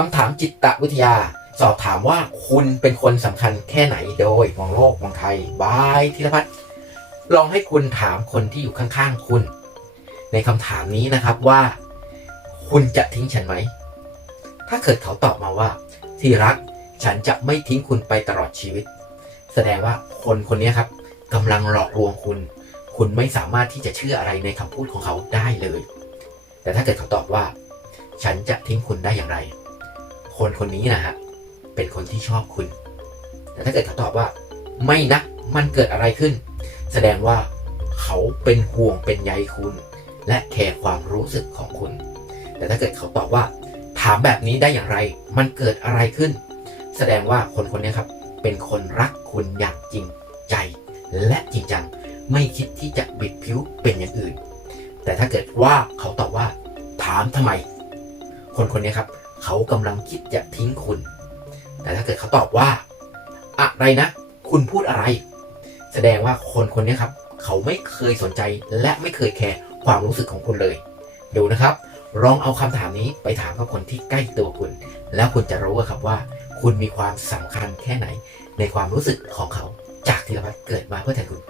คำถามจิตวิทยา สอบถามว่าคุณเป็นคนสำคัญแค่ไหนโดยมองโลกมองไทยบายธีรพัฒน์ลองให้คุณถามคนที่อยู่ข้างๆคุณ ในคำถามนี้นะครับว่า คุณจะทิ้งฉันไหม ถ้าเกิดเขาตอบมาว่า ที่รักฉันจะไม่ทิ้งคุณไปตลอดชีวิต แสดงว่าคนคนนี้ครับกำลังหลอกลวงคุณ คุณไม่สามารถที่จะเชื่ออะไรในคำพูดของเขาได้เลย แต่ถ้าเกิดเขาตอบว่า ฉันจะทิ้งคุณได้อย่างไร คนคนนี้นะฮะเป็นคนที่ชอบคุณ แต่ถ้าเกิดเขาตอบว่าไม่นะ มันเกิดอะไรขึ้น แสดงว่าเขาเป็นห่วงเป็นใยคุณ และแคร์ความรู้สึกของคุณ แต่ถ้าเกิดเขาตอบว่า ถามแบบนี้ได้อย่างไร มันเกิดอะไรขึ้น แสดงว่าคนคนนี้ครับ เป็นคนรักคุณอย่างจริงใจ และจริงจัง ไม่คิดที่จะบิดผิวเป็นอย่างอื่น แต่ถ้าเกิดว่าเขาตอบว่า ถามทำไม คนคนนี้ครับ เขากำลังคิดจะทิ้งคุณ แต่ถ้าเกิดเขาตอบว่า อะไรนะ คุณพูดอะไร แสดงว่าคนคนนี้ครับ เขาไม่เคยสนใจและไม่เคยแคร์ความรู้สึกของคุณเลย ดูนะครับ ลองเอาคำถามนี้ไปถามกับคนที่ใกล้ตัวคุณ แล้วคุณจะรู้ว่าครับว่า คุณมีความสำคัญแค่ไหน ในความรู้สึกของเขาจากที่เราเกิดมาเพื่อแทนคุณ